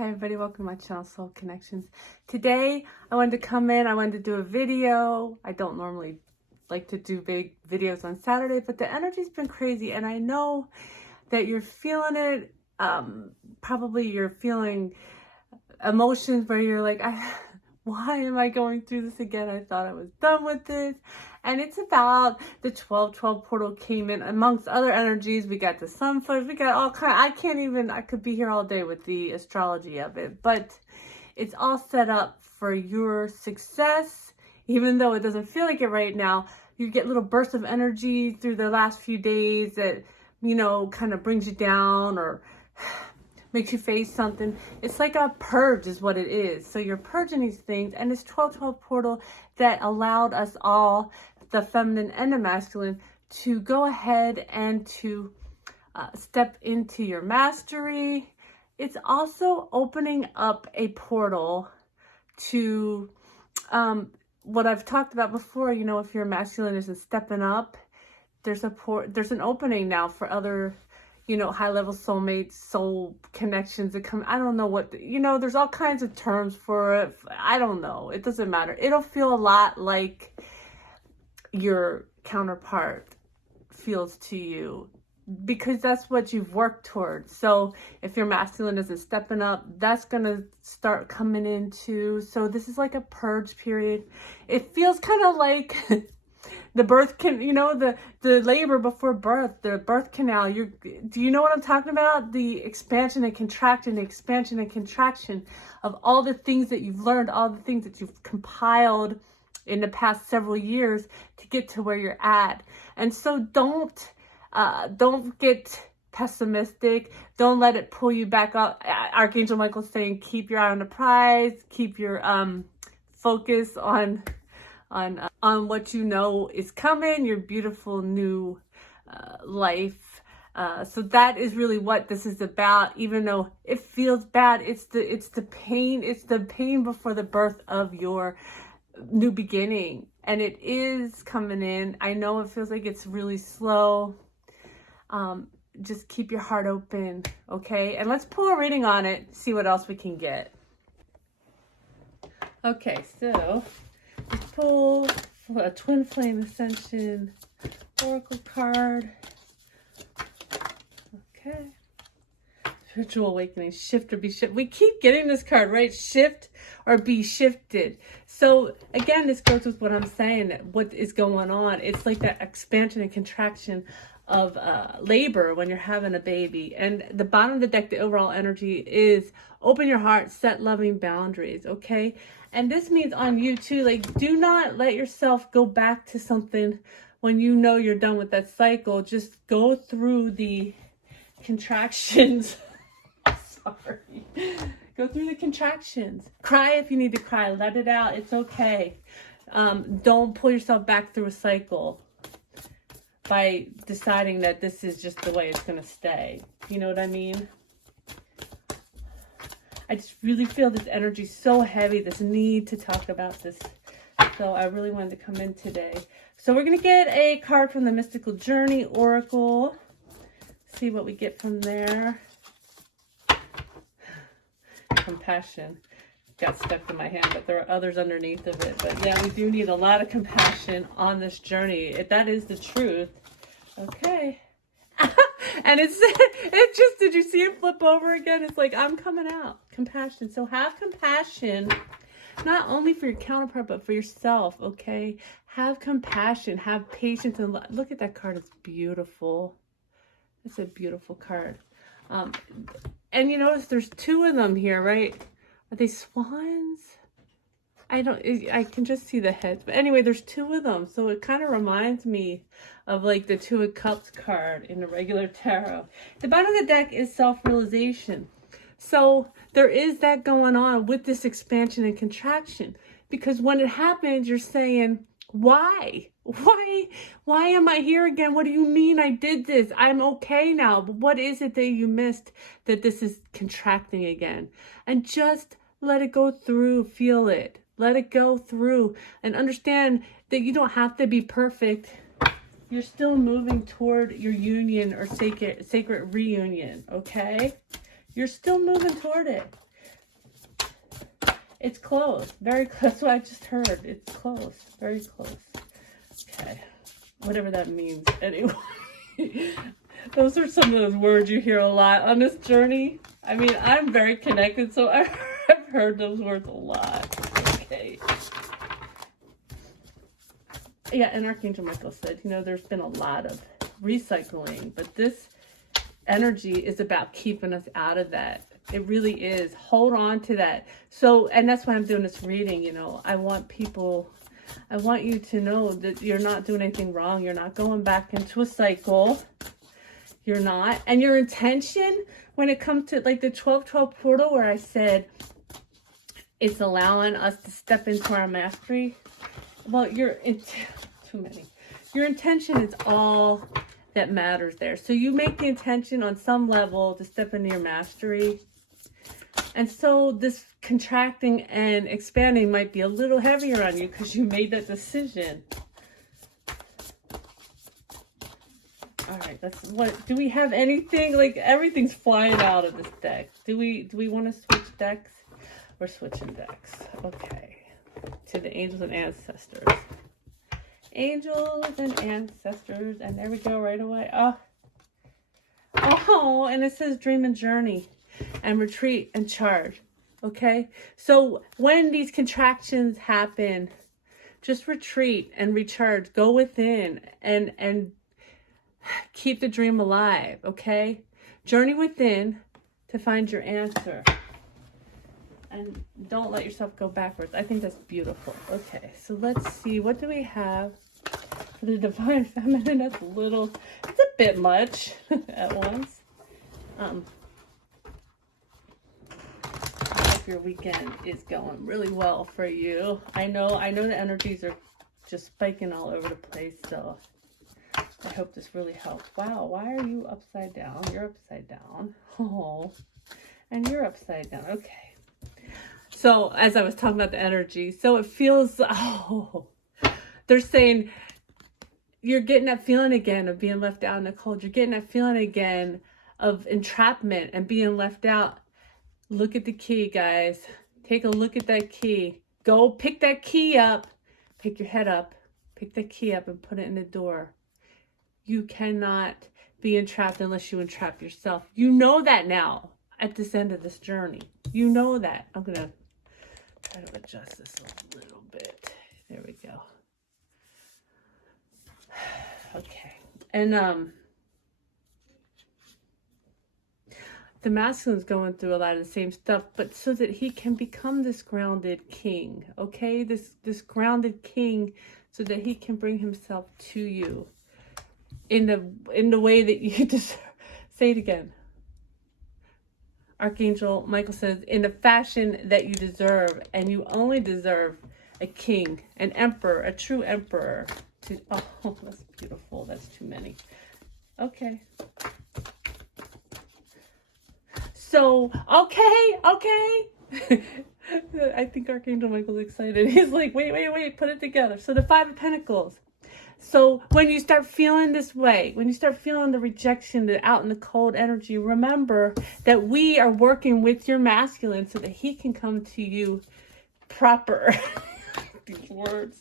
Hi everybody, welcome to my channel, Soul Connections. Today, I wanted to come in, I wanted to do a video. I don't normally like to do big videos on Saturday, but the energy's been crazy and I know that you're feeling it. Probably you're feeling emotions where you're like, why am I going through this again? I thought I was done with this. And it's about the 12/12 portal came in amongst other energies. We got the sun flares, we got all kind. I could be here all day with the astrology of it, but it's all set up for your success. Even though it doesn't feel like it right now, you get little bursts of energy through the last few days that, you know, kind of brings you down or makes you face something. It's like a purge is what it is. So you're purging these things, and it's 12/12 portal that allowed us all, the feminine and the masculine, to go ahead and to step into your mastery. It's also opening up a portal to what I've talked about before. You know, if your masculine isn't stepping up, there's an opening now for other, you know, high-level soulmates, soul connections that come. I don't know what, you know, there's all kinds of terms for it. I don't know. It doesn't matter. It'll feel a lot like your counterpart feels to you because that's what you've worked towards. So if your masculine isn't stepping up, that's going to start coming into. So this is like a purge period. It feels kind of like the birth can, you know, the labor before birth, the birth canal. Do you know what I'm talking about? The expansion and contraction, the expansion and contraction of all the things that you've learned, all the things that you've compiled in the past several years to get to where you're at. And so don't get pessimistic. Don't let it pull you back up. Archangel Michael's saying, keep your eye on the prize, keep your focus on what you know is coming, your beautiful new life. So that is really what this is about. Even though it feels bad, it's the pain before the birth of your new beginning, and it is coming in. I know it feels like it's really slow. Just keep your heart open, okay? And let's pull a reading on it, see what else we can get. Okay, so let's pull a Twin Flame Ascension Oracle card. Okay. Spiritual Awakening, shift or be shifted. We keep getting this card, right? Shift or be shifted. So again, this goes with what I'm saying, what is going on. It's like that expansion and contraction of labor when you're having a baby. And the bottom of the deck, the overall energy is open your heart, set loving boundaries, okay? And this means on you too, like, do not let yourself go back to something when you know you're done with that cycle. Just go through the contractions. Sorry. Go through the contractions. Cry if you need to cry. Let it out. It's okay. Don't pull yourself back through a cycle by deciding that this is just the way it's going to stay. You know what I mean? I just really feel this energy so heavy, this need to talk about this. So I really wanted to come in today. So we're going to get a card from the Mystical Journey Oracle. See what we get from there. Compassion got stuck in my hand, but there are others underneath of it. But yeah, we do need a lot of compassion on this journey. That is the truth. Okay. And it just, did you see it flip over again? It's like, I'm coming out. Compassion. So have compassion, not only for your counterpart, but for yourself, okay? Have compassion, have patience, and look at that card. It's beautiful. It's a beautiful card. And you notice there's two of them here, right? Are they swans? I can just see the heads. But anyway, there's two of them. So it kind of reminds me of like the Two of Cups card in the regular tarot. The bottom of the deck is self-realization. So there is that going on with this expansion and contraction. Because when it happens, you're saying, why? Why am I here again? What do you mean I did this? I'm okay now. But what is it that you missed that this is contracting again? And just let it go through. Feel it. Let it go through. And understand that you don't have to be perfect. You're still moving toward your union or sacred reunion, okay? You're still moving toward it. It's close. Very close. That's what I just heard. It's close. Very close. Okay. Whatever that means. Anyway. Those are some of those words you hear a lot on this journey. I mean, I'm very connected, so I've heard those words a lot. Okay. Yeah, and Archangel Michael said, you know, there's been a lot of recycling, but this energy is about keeping us out of that. It really is. Hold on to that. So, and that's why I'm doing this reading, you know. I want you to know that you're not doing anything wrong. You're not going back into a cycle. You're not. And your intention when it comes to like the 12-12 portal where I said it's allowing us to step into our mastery. Well, too many. Your intention is all that matters there. So you make the intention on some level to step into your mastery. And so this contracting and expanding might be a little heavier on you because you made that decision. All right, do we have anything? Like everything's flying out of this deck. Do we want to switch decks? We're switching decks. Okay. To the angels and ancestors. Angels and ancestors. And there we go right away. Oh, and it says dream and journey and retreat and charge. Okay. So when these contractions happen, just retreat and recharge. Go within and keep the dream alive. Okay. Journey within to find your answer. And don't let yourself go backwards. I think that's beautiful. Okay, so let's see. What do we have for the Divine Feminine? That's it's a bit much at once. I hope your weekend is going really well for you. I know the energies are just spiking all over the place, so I hope this really helps. Wow, why are you upside down? You're upside down. Oh, and you're upside down. Okay. So as I was talking about the energy, so it feels, they're saying you're getting that feeling again of being left out in the cold. You're getting that feeling again of entrapment and being left out. Look at the key, guys. Take a look at that key. Go pick that key up. Pick your head up. Pick that key up and put it in the door. You cannot be entrapped unless you entrap yourself. You know that now at this end of this journey. You know that. I'm going to try to adjust this a little bit. There we go. Okay. And the masculine's going through a lot of the same stuff, but so that he can become this grounded king. Okay? This grounded king so that he can bring himself to you in the way that you deserve. Say it again. Archangel Michael says, in the fashion that you deserve, and you only deserve a king, an emperor, a true emperor. Oh, that's beautiful. That's too many. Okay. So, okay. I think Archangel Michael's excited. He's like, wait, put it together. So the Five of Pentacles. So when you start feeling this way, when you start feeling the rejection, the out in the cold energy, remember that we are working with your masculine so that he can come to you proper. These words.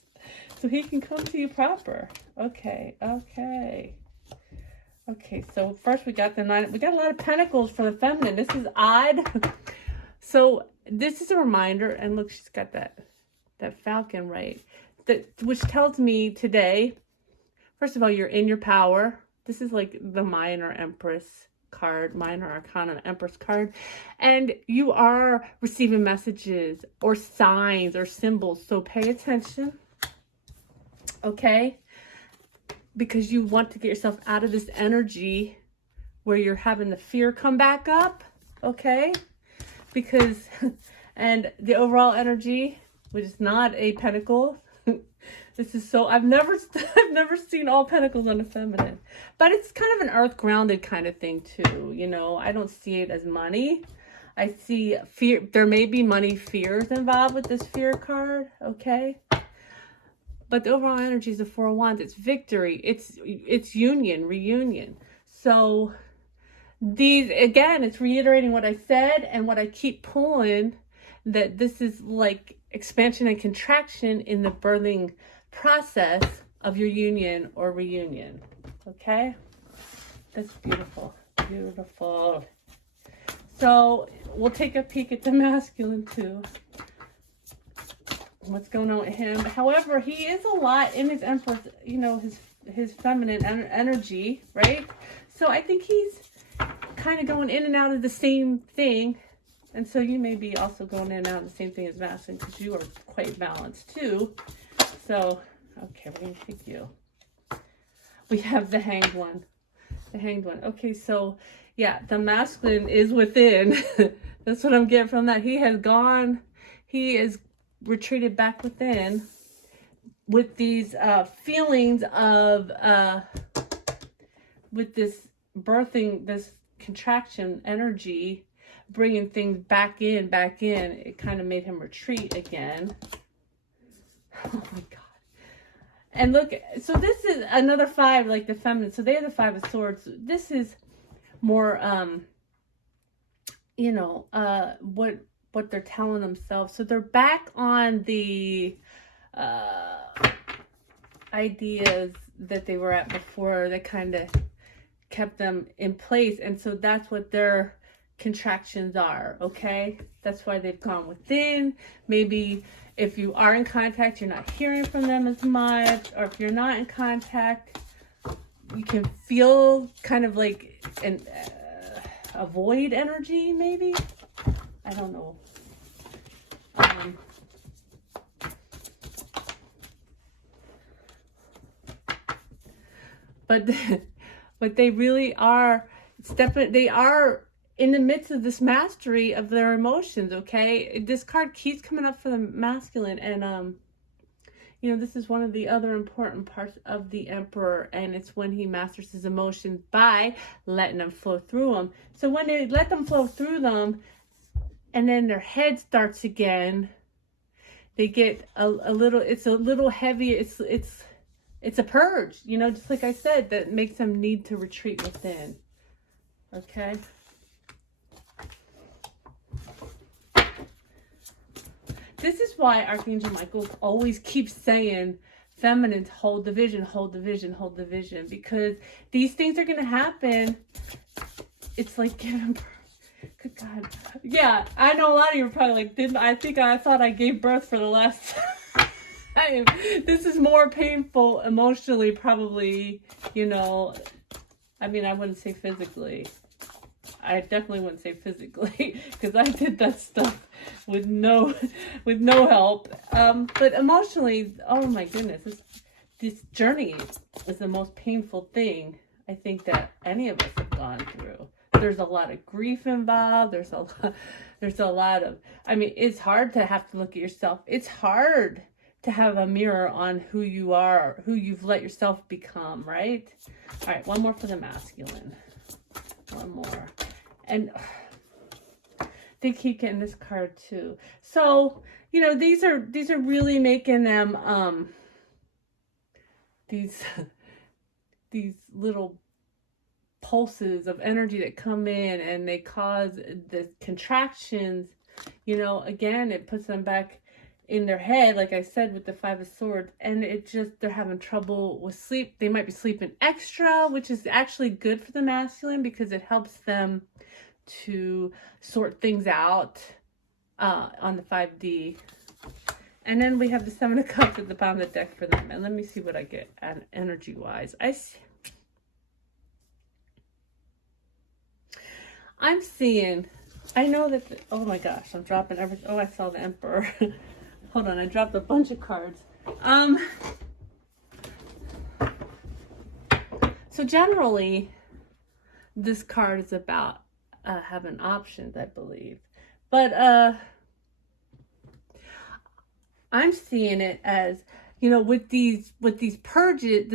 So he can come to you proper. Okay. So first we got a lot of pentacles for the feminine. This is odd. So this is a reminder, and look, she's got that falcon, right? Which tells me today, first of all, you're in your power. This is like the Minor Empress card, Minor Arcana Empress card. And you are receiving messages or signs or symbols. So pay attention. Okay? Because you want to get yourself out of this energy where you're having the fear come back up. Okay? Because, and the overall energy, which is not a pentacle. This is so, I've never seen all pentacles on the feminine, but it's kind of an earth grounded kind of thing too. You know, I don't see it as money. I see fear. There may be money fears involved with this fear card. Okay. But the overall energy is the Four of Wands. It's victory. It's union, reunion. So these, again, it's reiterating what I said and what I keep pulling, that this is like expansion and contraction in the birthing process of your union or reunion. Okay? That's beautiful. Beautiful. So we'll take a peek at the masculine too. What's going on with him? However, he is a lot in his Empress, you know, his feminine energy, right? So I think he's kind of going in and out of the same thing. And so you may be also going in and out of the same thing as masculine, because you are quite balanced too. So, okay, we're going to take you. We have the hanged one. The hanged one. Okay, so yeah, the masculine is within. That's what I'm getting from that. He is retreated back within with these feelings of, with this birthing, this contraction energy, bringing things back in. It kind of made him retreat again. Oh my God. And look, so this is another 5, like the feminine. So they are the 5 of Swords. This is more, you know, what they're telling themselves. So they're back on the ideas that they were at before that kind of kept them in place. And so that's what their contractions are, okay? That's why they've gone within. Maybe if you are in contact, you're not hearing from them as much, or if you're not in contact, you can feel kind of like a void energy, maybe. I don't know. But they really are. It's definitely, they are in the midst of this mastery of their emotions, okay? This card keeps coming up for the masculine, and you know, this is one of the other important parts of the Emperor, and it's when he masters his emotions by letting them flow through them. So when they let them flow through them, and then their head starts again, they get a little, it's a little heavy, it's a purge, you know, just like I said, that makes them need to retreat within, okay? This is why Archangel Michael always keeps saying, feminine, hold the vision, hold the vision, hold the vision. Because these things are going to happen. It's like giving birth. Good God. Yeah, I know a lot of you are probably like, I thought I gave birth for the last time. This is more painful emotionally, probably, you know. I mean, I wouldn't say physically. I definitely wouldn't say physically, because I did that stuff with no help. But emotionally, oh my goodness, this journey is the most painful thing I think that any of us have gone through. There's a lot of grief involved. There's a lot of, I mean, it's hard to have to look at yourself. It's hard to have a mirror on who you are, who you've let yourself become, right? All right, one more for the masculine. One more. And they keep getting this card too. So, you know, these are really making them these little pulses of energy that come in, and they cause the contractions. You know, again, it puts them back in their head, like I said, with the 5 of Swords, and they're having trouble with sleep. They might be sleeping extra, which is actually good for the masculine, because it helps them to sort things out on the 5D. And then we have the 7 of Cups at the bottom of the deck for them. And let me see what I get energy-wise. I'm seeing, I know that, oh my gosh, I'm dropping everything. Oh, I saw the Emperor. Hold on, I dropped a bunch of cards. So generally, this card is about having options, I believe. But I'm seeing it as, you know, with these purging,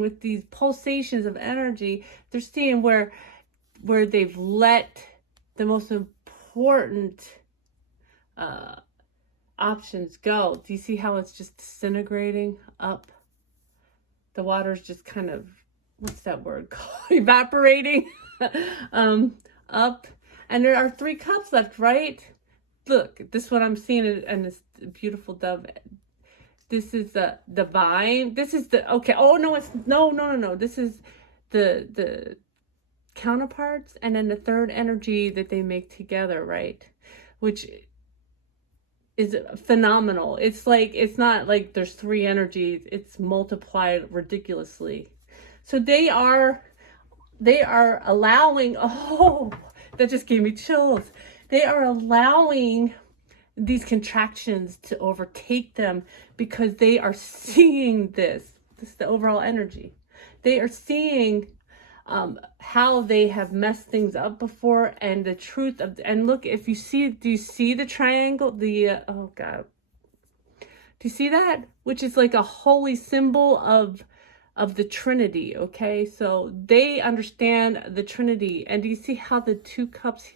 with these pulsations of energy, they're seeing where they've let the most important options go. Do you see how it's just disintegrating up? The water's just kind of, what's that word called? Evaporating up. And there are 3 cups left, right? look, this is what I'm seeing, and this beautiful dove. This is the divine. This is the, okay. Oh no, it's no. This is the counterparts, and then the third energy that they make together, right? Which is phenomenal. It's like, it's not like there's three energies, it's multiplied ridiculously. So they are allowing, oh, that just gave me chills. They are allowing these contractions to overtake them because they are seeing this. This is the overall energy. They are seeing how they have messed things up before, and the truth of, and look, if you see, do you see the triangle? The, oh God. Do you see that? Which is like a holy symbol of the Trinity, okay? So they understand the Trinity. And do you see how the two cups,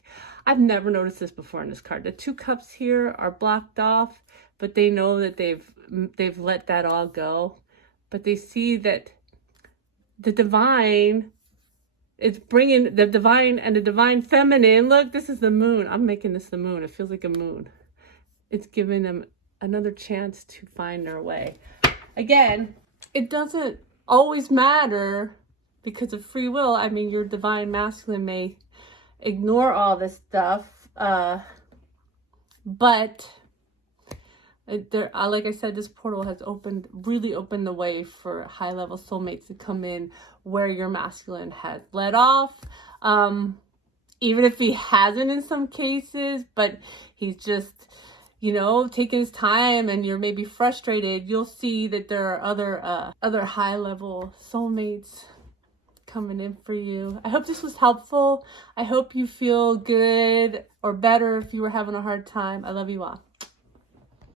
I've never noticed this before in this card. The two cups here are blocked off, but they know that they've let that all go. But they see that the divine, it's bringing the divine and the divine feminine. Look, this is the moon. I'm making this the moon. It feels like a moon. It's giving them another chance to find their way. Again, it doesn't always matter because of free will. I mean, your divine masculine may ignore all this stuff, but there, like I said, this portal has really opened the way for high-level soulmates to come in where your masculine has let off, even if he hasn't in some cases, but he's just, you know, taking his time, and you're maybe frustrated. You'll see that there are other high-level soulmates coming in for you. I hope this was helpful. I hope you feel good or better if you were having a hard time. I love you all.